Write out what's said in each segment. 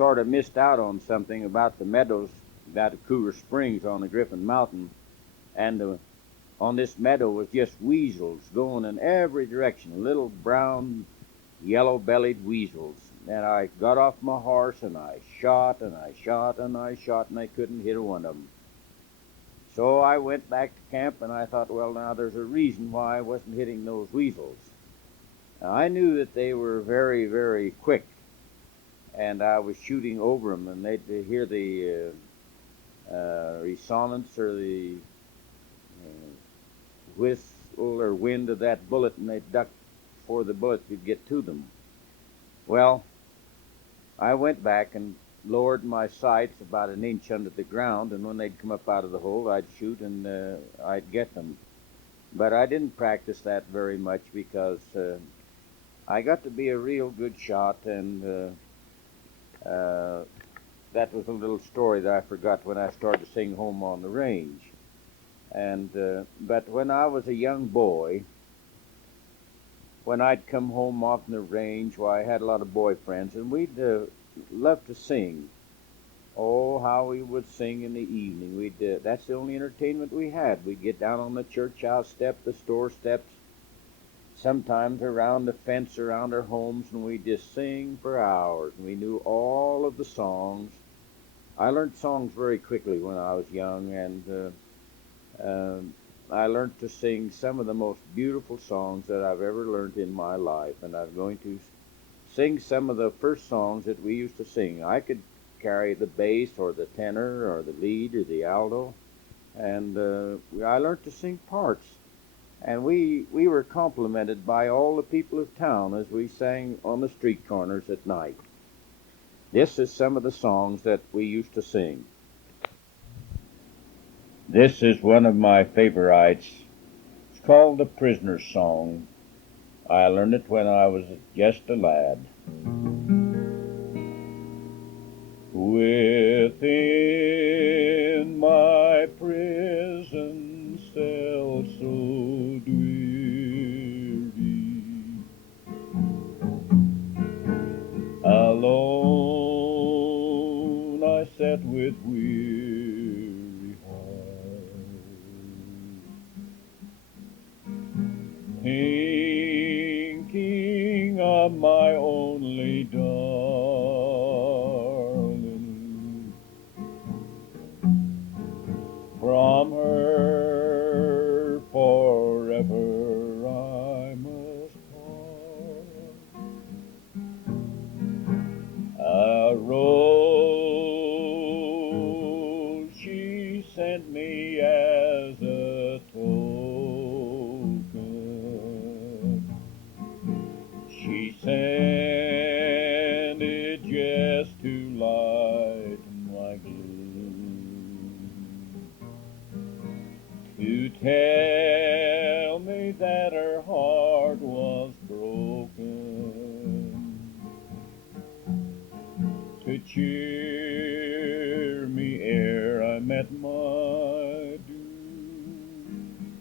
sort of missed out on something about the meadows, about the Cougar Springs on the Griffin Mountain, and on this meadow was just weasels going in every direction, little brown, yellow-bellied weasels. And I got off my horse and I shot and I shot and I shot and I couldn't hit one of them. So I went back to camp and I thought, well, now there's a reason why I wasn't hitting those weasels. Now, I knew that they were very, very quick, and I was shooting over them, and they'd hear the resonance or the whistle or wind of that bullet, and they'd duck before the bullet could get to them. Well, I went back and lowered my sights about an inch under the ground, and when they'd come up out of the hole, I'd shoot and I'd get them. But I didn't practice that very much because I got to be a real good shot, and that was a little story that I forgot when I started to sing Home on the Range. And but when I was a young boy, when I'd come home off the range, why, I had a lot of boy friends, and we'd love to sing. Oh, how we would sing in the evening. That's the only entertainment we had. We'd get down on the church house step, the store steps, sometimes around the fence around our homes, and we'd just sing for hours. And we knew all of the songs. I learned songs very quickly when I was young, and I learned to sing some of the most beautiful songs that I've ever learned in my life. And I'm going to sing some of the first songs that we used to sing. I could carry the bass or the tenor or the lead or the alto, and I learned to sing parts. And we were complimented by all the people of town as we sang on the street corners at night. This is some of the songs that we used to sing. This is one of my favorites. It's called The Prisoner's Song. I learned it when I was just a lad. Within my prison cell so dreary, alone I sat with weary heart, thinking of my only darling. From her forever I must part. A rose she sent me as a token. She sent it just to lighten my gloom, to tell me that her heart was broken, to cheer me ere I met my doom.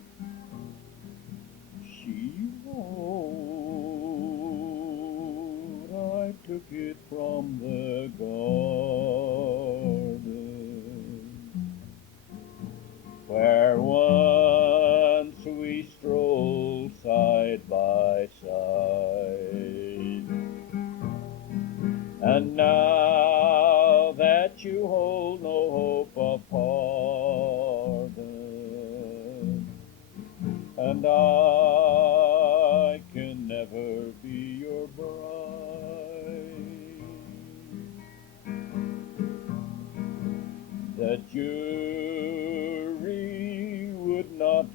She wrote, I took it from the garden, where once we strolled side by side. And now that you hold no hope of pardon, and I can never be your bride, the jury would not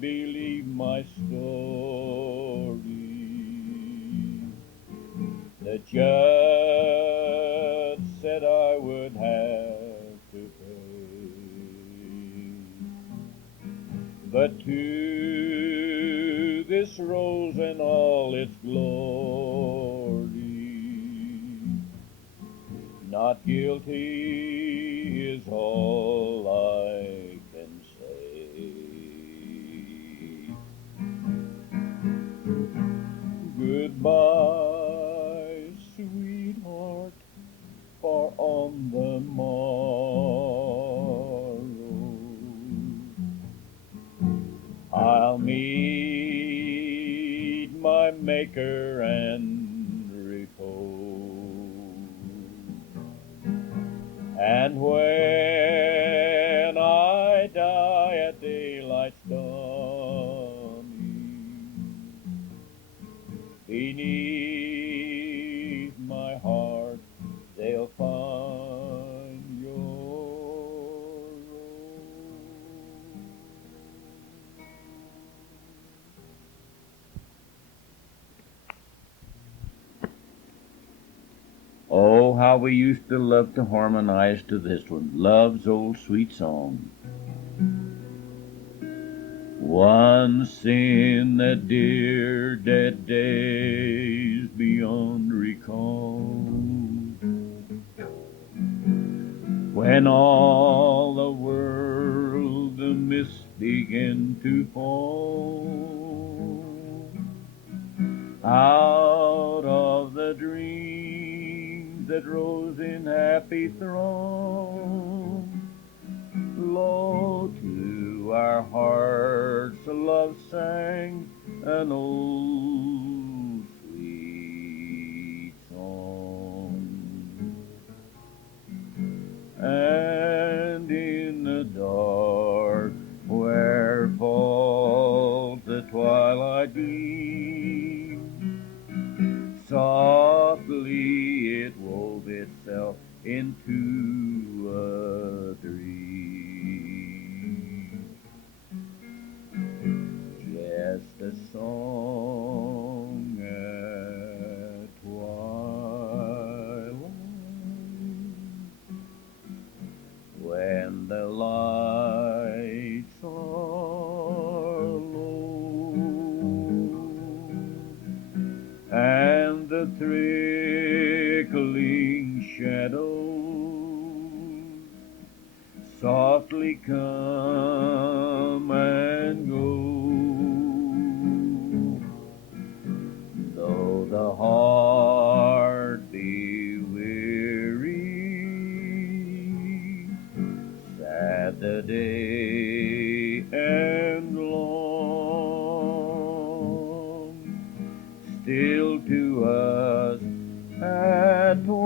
believe my story. The judge said I would have to pay, but to this rose in all its glory, not guilty is all I can say. Goodbye, sweetheart. for on the morrow I'll meet my Maker and repose. And when I die at daylight's dawning, beneath my heart they'll find your rose. Oh, how we used to love to harmonize to this one, love's old sweet song. Once in the dear dead days beyond recall, when all the world the mists began to fall, out of the dreams that rose in happy throng, lo, to our hearts love sang an old sweet song. And in the dark where falls the twilight gleam, softly it wove itself into a dream. Just a song at twilight, when the lights are low and the trickling shadows softly come and go. Though the heart be weary, sad the day and long, still to us at twilight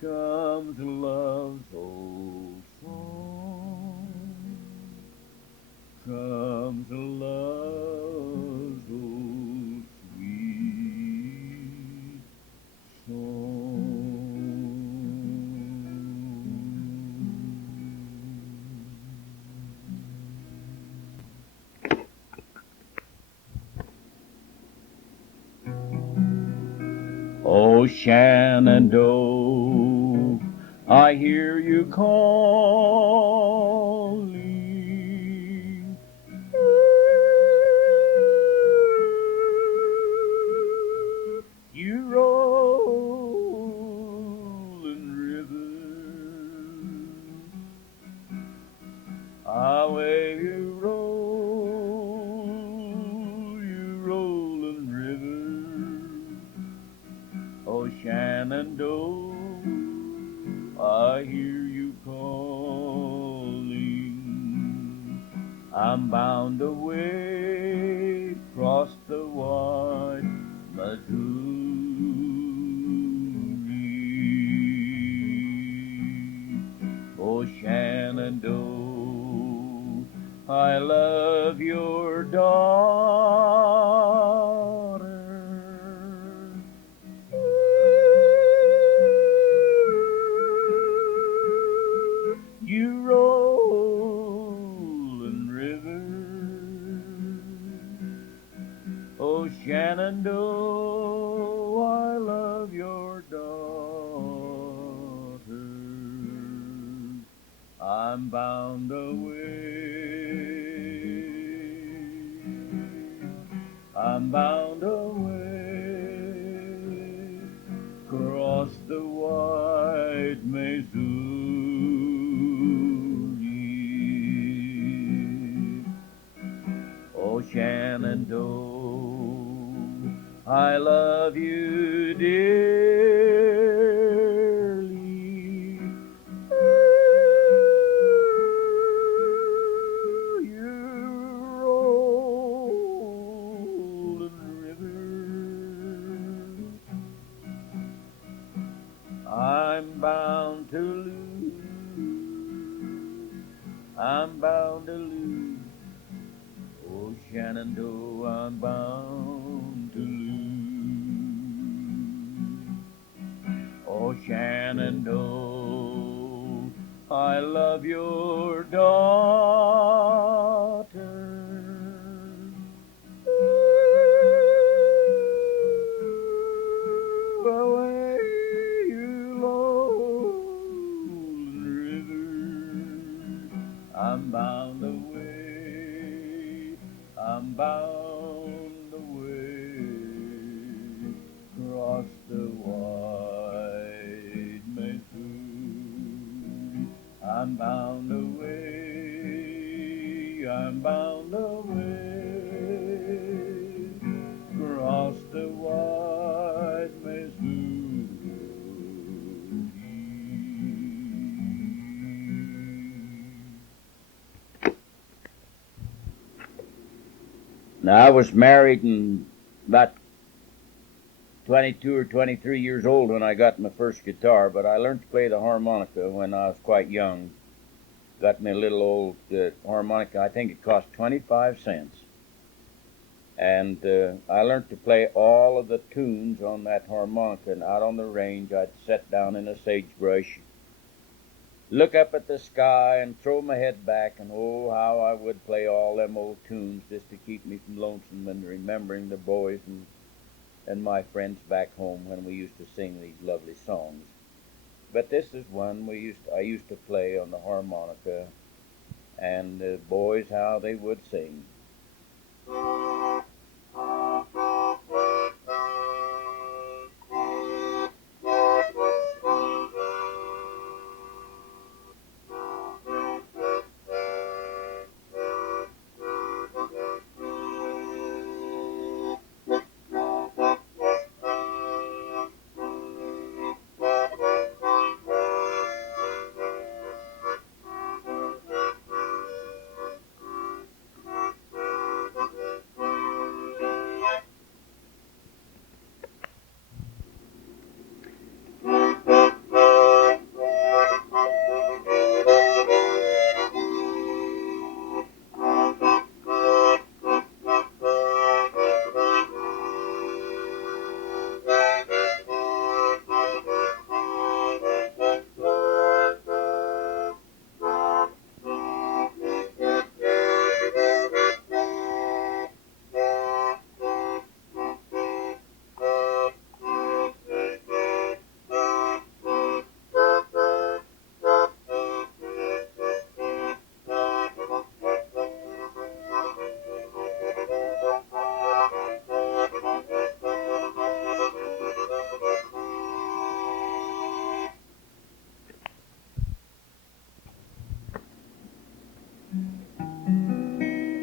comes love's old song, comes love's old sweet song. Oh, Shenandoah, I hear you calling. You rolling river, away you roll, you rolling river. Oh, Shenandoah, I hear you calling. I'm bound away across the wide Missouri. Oh, Shenandoah, I love your daughter. You rolling river, oh Shenandoah, I love your daughter. I'm bound away, I'm bound away, across the wide Missouri. Oh, Shenandoah, I love you dearly. Ooh, you rolling river, I'm bound to lose. I'm bound to lose. Oh, Shenandoah, I'm bound to lose. Oh, Shenandoah, I love your daughter. Ooh, away, you lonely river, I'm bound away, I'm bound away, across the wide Missouri. I'm bound away, I'm bound away, across the wide Missouri. Now, I was married and about 22 or 23 years old when I got my first guitar, but I learned to play the harmonica when I was quite young. Got me a little old harmonica. I think it cost 25 cents. And I learned to play all of the tunes on that harmonica. And out on the range, I'd sit down in a sagebrush, look up at the sky, and throw my head back, and oh, how I would play all them old tunes just to keep me from lonesome and remembering the boys and my friends back home when we used to sing these lovely songs. But this is one I used to play on the harmonica, and the boys, how they would sing.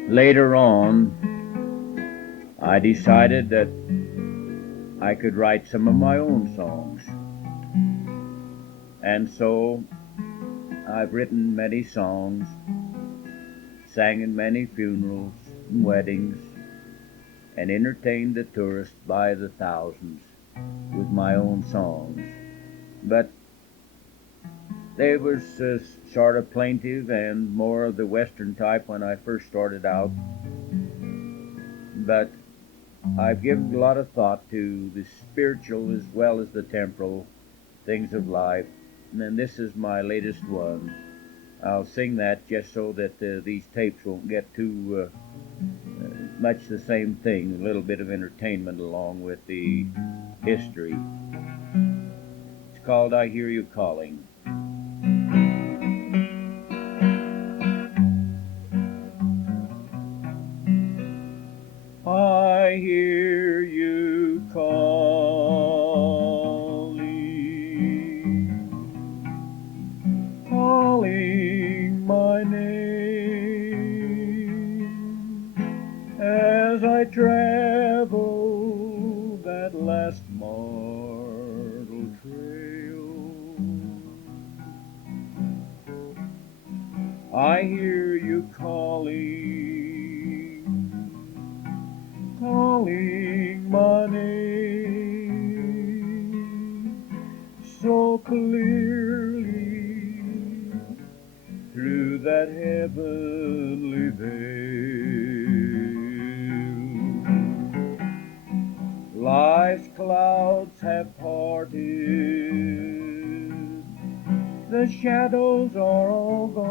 Later on, I decided that I could write some of my own songs. And so I've written many songs, sang in many funerals and weddings, and entertained the tourists by the thousands with my own songs. But they was sort of plaintive and more of the Western type when I first started out. But I've given a lot of thought to the spiritual as well as the temporal things of life. And then this is my latest one. I'll sing that just so that these tapes won't get too much the same thing, a little bit of entertainment along with the history. It's called I Hear You Calling. I hear you calling my name as I travel last mortal trail. I hear you calling my name so clearly through that heavenly veil. Life's clouds have parted, the shadows are all gone,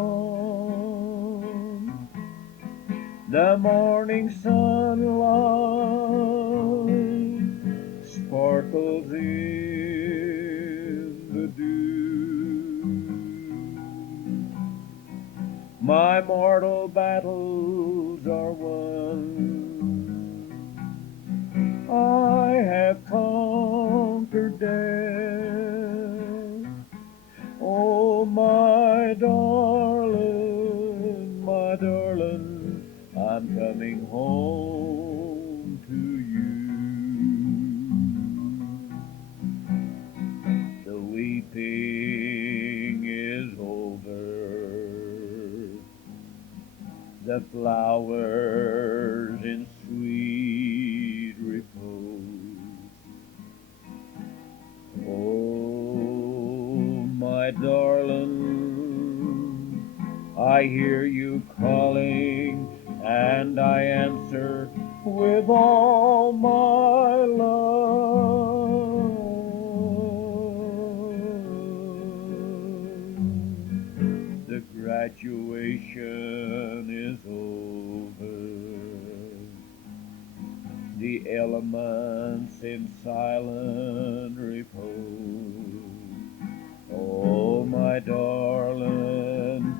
the morning sunlight sparkles in the dew. My mortal battles are won, I have conquered death. Oh, my darling, I'm coming home to you. The weeping is over, the flowers in sweet repose. Oh, my darling, I hear you calling, and I answer with all my love. The graduation is over, the elements in silent repose. Oh, my darling,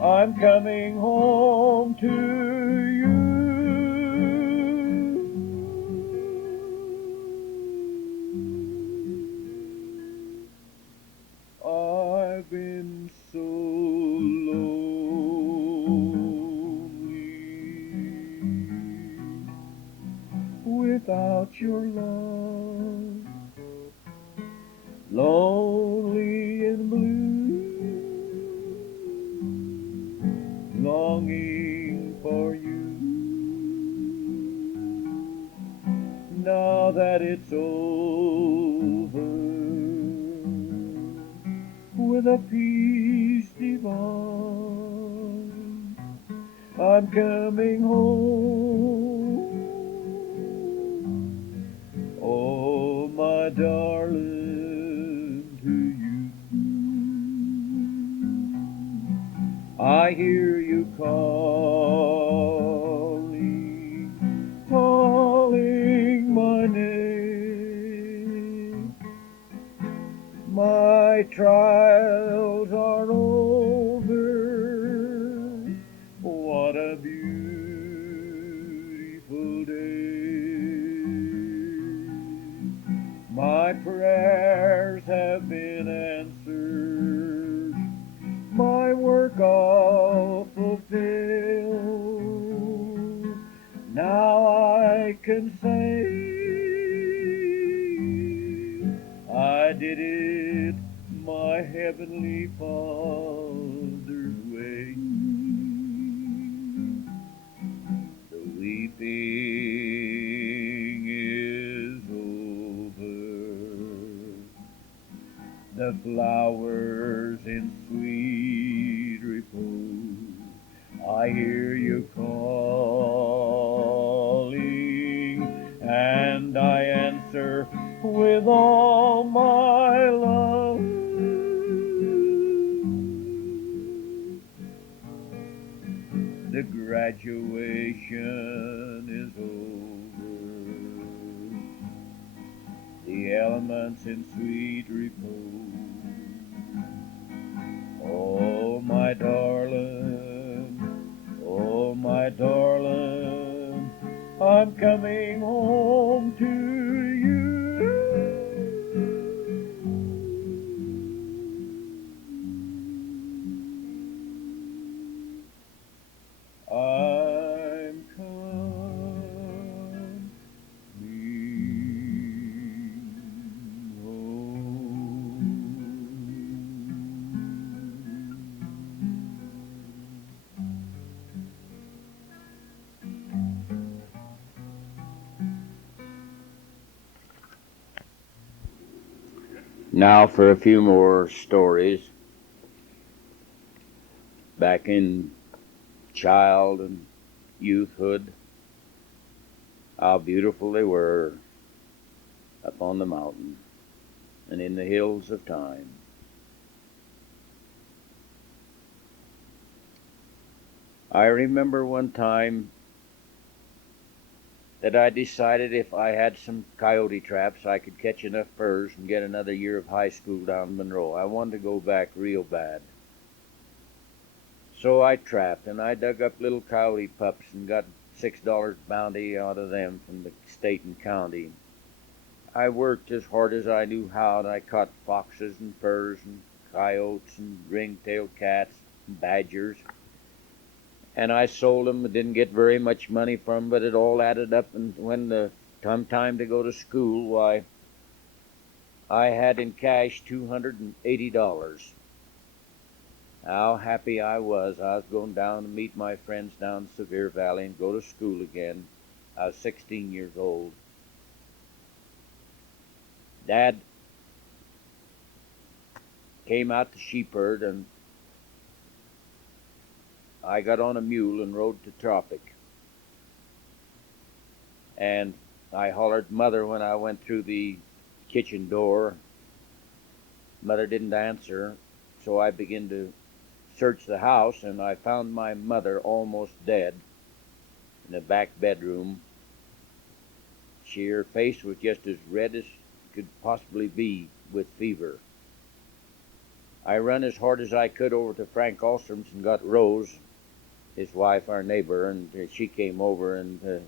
I'm coming home to you. I've been so lonely without your love, lonely and blue, longing for you. Now that it's over, with a peace divine, I'm coming home. Oh, my darling, to you. I hear you calling my name. My trials are over. What a beautiful day. My prayers have been answered, my work all fulfilled. Now I can say I did it my heavenly Father's way. The weeping is over, the flowers in sweet repose. I hear you calling, and I answer with all my love. The graduation is over, the elements in sweet repose. Oh, my darling, I'm coming home to you. I'm coming Now for a few more stories. Back in child and youthhood, how beautiful they were up on the mountain and in the hills of time. I remember one time that I decided if I had some coyote traps, I could catch enough furs and get another year of high school down in Monroe. I wanted to go back real bad. So I trapped, and I dug up little coyote pups and got $6 bounty out of them from the state and county. I worked as hard as I knew how, and I caught foxes and furs and coyotes and ring-tailed cats and badgers. And I sold them. I didn't get very much money from them, but it all added up. And when the time to go to school, why, I had in cash $280. How happy I was. I was going down to meet my friends down in Sevier Valley and go to school again. I was 16 years old. Dad came out to sheep herd, and I got on a mule and rode to Tropic. And I hollered Mother when I went through the kitchen door. Mother didn't answer, so I began to search the house, and I found my mother almost dead in the back bedroom. Her face was just as red as could possibly be with fever. I run as hard as I could over to Frank Alstrom's and got Rose, his wife, our neighbor, and she came over, and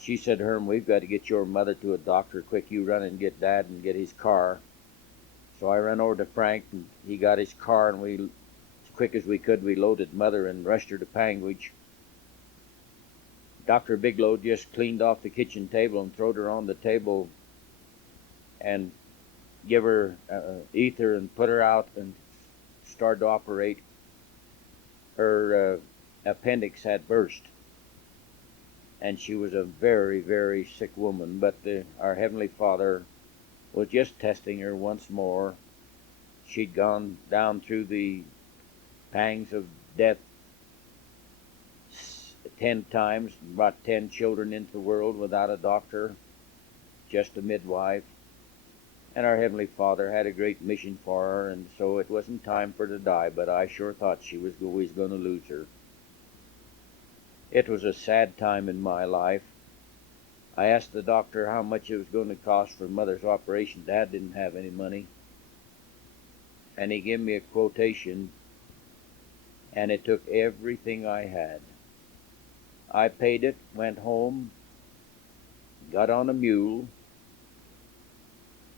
she said, Herm, we've got to get your mother to a doctor quick. You run and get Dad and get his car. So I ran over to Frank, and he got his car, and we, as quick as we could, we loaded Mother and rushed her to Panguitch. Dr. Bigelow just cleaned off the kitchen table and throwed her on the table and give her ether and put her out and started to operate. Her appendix had burst, and she was a very, very sick woman, but our Heavenly Father was just testing her once more. She'd gone down through the pangs of death 10 times, brought 10 children into the world without a doctor, just a midwife. And our Heavenly Father had a great mission for her, and so it wasn't time for her to die, but I sure thought she was always going to lose her. It was a sad time in my life. I asked the doctor how much it was going to cost for Mother's operation. Dad didn't have any money. And he gave me a quotation, and it took everything I had. I paid it, went home, got on a mule,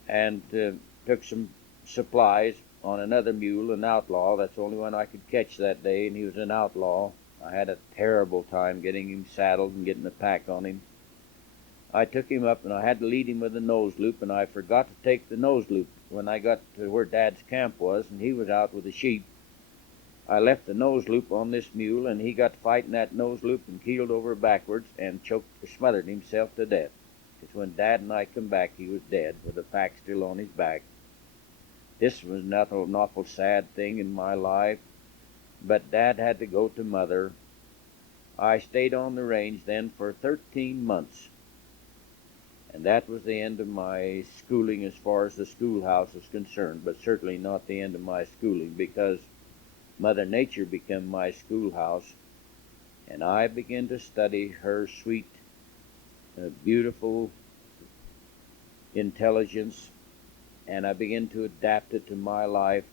and took some supplies on another mule, an outlaw. That's the only one I could catch that day, and he was an outlaw. I had a terrible time getting him saddled and getting the pack on him. I took him up, and I had to lead him with a nose loop, and I forgot to take the nose loop when I got to where Dad's camp was, and he was out with the sheep. I left the nose loop on this mule, and he got fighting that nose loop and keeled over backwards and smothered himself to death. Because when Dad and I come back, he was dead with the pack still on his back. This was an awful sad thing in my life, but Dad had to go to Mother. I stayed on the range then for 13 months. And that was the end of my schooling as far as the schoolhouse is concerned, but certainly not the end of my schooling, because Mother Nature became my schoolhouse, and I began to study her sweet, beautiful intelligence, and I began to adapt it to my life,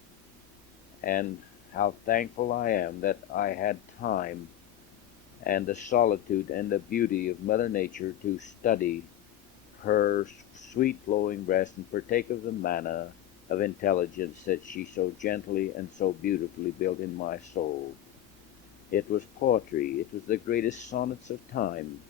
and how thankful I am that I had time and the solitude and the beauty of Mother Nature to study her sweet flowing breast and partake of the manna of intelligence that she so gently and so beautifully built in my soul. It was poetry. It was the greatest sonnets of time.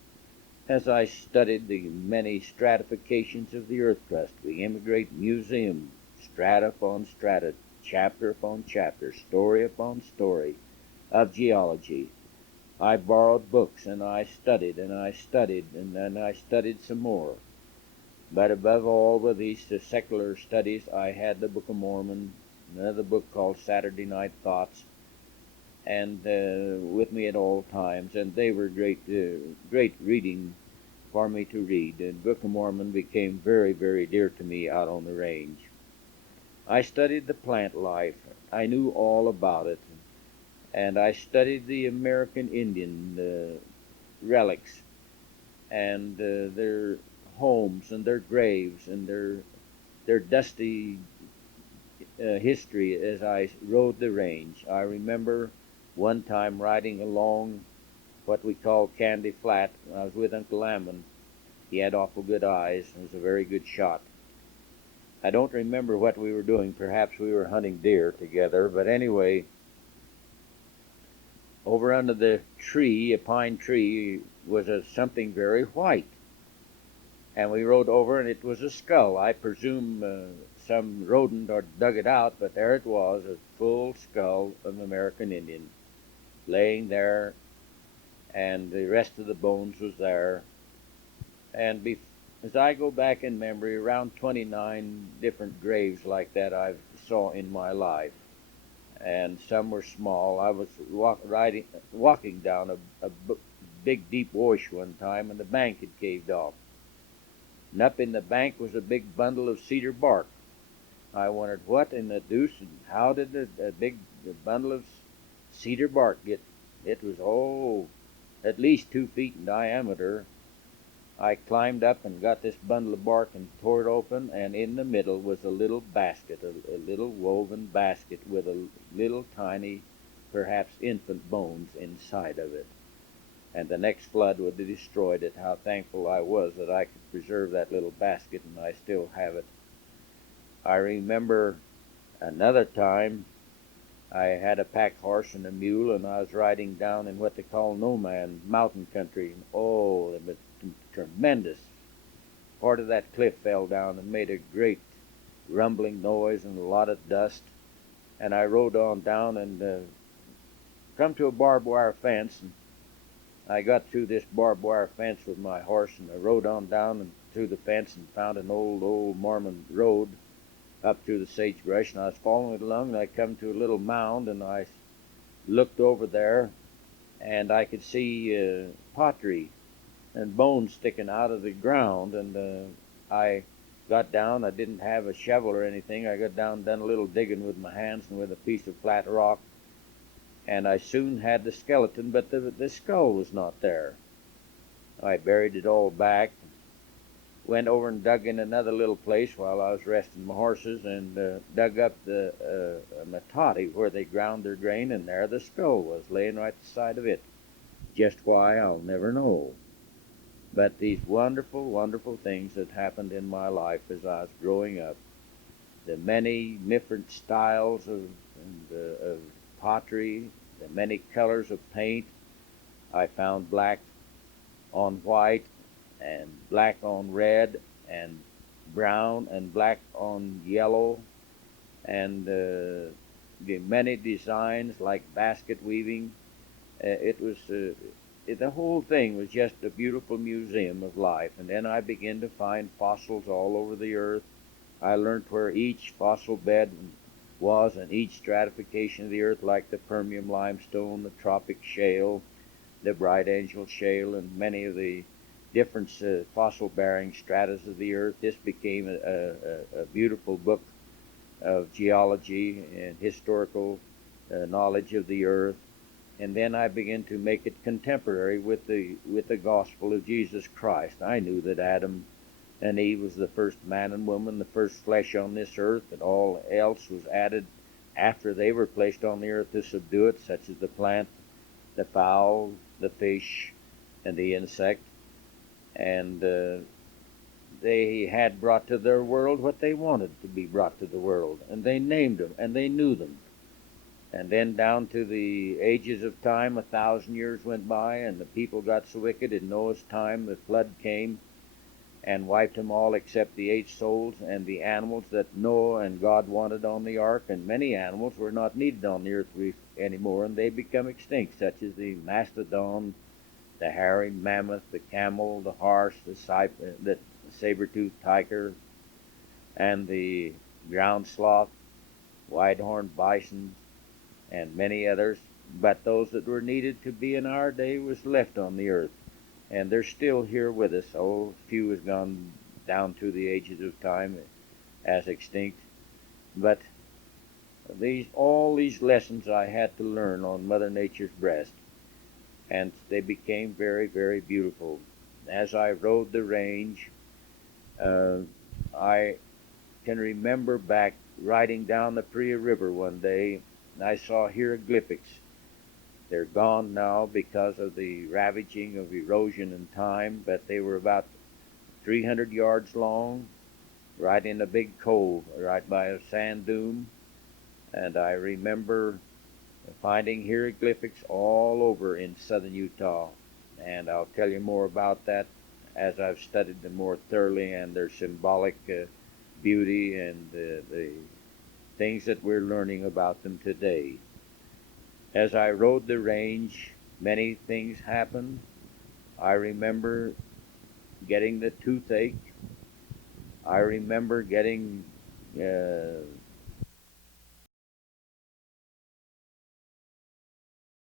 As I studied the many stratifications of the earth crust, became a great museum, strata upon strata, chapter upon chapter, story upon story of geology. I borrowed books, and I studied, and I studied, and then I studied some more. But above all, with these secular studies, I had the Book of Mormon, another book called Saturday Night Thoughts, and with me at all times, and they were great reading for me to read. And Book of Mormon became very, very dear to me out on the range. I studied the plant life. I knew all about it, and I studied the American Indian relics and their homes and their graves and their dusty history as I rode the range. I remember one time riding along what we call Candy Flat. I was with Uncle Ammon. He had awful good eyes and was a very good shot. I don't remember what we were doing. Perhaps we were hunting deer together, but anyway, over under the tree, a pine tree, was something very white. And we rode over, and it was a skull. I presume some rodent or dug it out, but there it was, a full skull of an American Indian, laying there, and the rest of the bones was there. And as I go back in memory, around 29 different graves like that I saw in my life, and some were small. I was walking down a big, deep wash one time, and the bank had caved off. And up in the bank was a big bundle of cedar bark. I wondered, what in the deuce, and how did a big bundle of cedar bark get? It was, at least 2 feet in diameter. I climbed up and got this bundle of bark and tore it open, and in the middle was a little basket, a little woven basket with a little tiny, perhaps infant bones inside of it. And the next flood would have destroyed it. How thankful I was that I could preserve that little basket, and I still have it. I remember another time I had a pack horse and a mule, and I was riding down in what they call no man mountain country. Oh, it was tremendous. Part of that cliff fell down and made a great rumbling noise and a lot of dust. And I rode on down and come to a barbed wire fence, and I got through this barbed wire fence with my horse, and I rode on down and through the fence and found an old Mormon road up through the sagebrush, and I was following it along, and I come to a little mound, and I looked over there, and I could see pottery and bones sticking out of the ground, and I got down. I didn't have a shovel or anything. I got down, done a little digging with my hands and with a piece of flat rock, and I soon had the skeleton, but the skull was not there. I buried it all back, went over and dug in another little place while I was resting my horses, and dug up the matati where they ground their grain, and there the skull was, laying right beside of it. Just why, I'll never know. But these wonderful, wonderful things that happened in my life as I was growing up, the many different styles of pottery, the many colors of paint. I found black on white, and black on red, and brown and black on yellow, and the many designs like basket weaving. The whole thing was just a beautiful museum of life. And then I began to find fossils all over the earth. I learned where each fossil bed was and each stratification of the earth, like the Permian limestone, the tropic shale, the Bright Angel shale, and many of the different fossil-bearing stratas of the earth. This became a beautiful book of geology and historical knowledge of the earth. And then I began to make it contemporary with the gospel of Jesus Christ. I knew that Adam and Eve was the first man and woman, the first flesh on this earth, that all else was added after they were placed on the earth to subdue it, such as the plant, the fowl, the fish, and the insect. And they had brought to their world what they wanted to be brought to the world, and they named them, and they knew them. And then down to the ages of time, 1,000 years went by, and the people got so wicked. In Noah's time, the flood came and wiped them all except the 8 souls and the animals that Noah and God wanted on the ark. And many animals were not needed on the earth anymore, and they become extinct, such as the mastodon, the hairy mammoth, the camel, the horse, the saber-toothed tiger, and the ground sloth, wide-horned bison, and many others. But those that were needed to be in our day was left on the earth, and they're still here with us. Oh, few has gone down through the ages of time as extinct. But all these lessons I had to learn on Mother Nature's breast, and they became very, very beautiful. As I rode the range, uh, I can remember back riding down the Priya River one day, and I saw hieroglyphics. They're gone now because of the ravaging of erosion and time, but they were about 300 yards long, right in a big cove, right by a sand dune. And I remember finding hieroglyphics all over in southern Utah. And I'll tell you more about that as I've studied them more thoroughly and their symbolic beauty and the things that we're learning about them today. As I rode the range, many things happened. I remember getting the toothache. I remember getting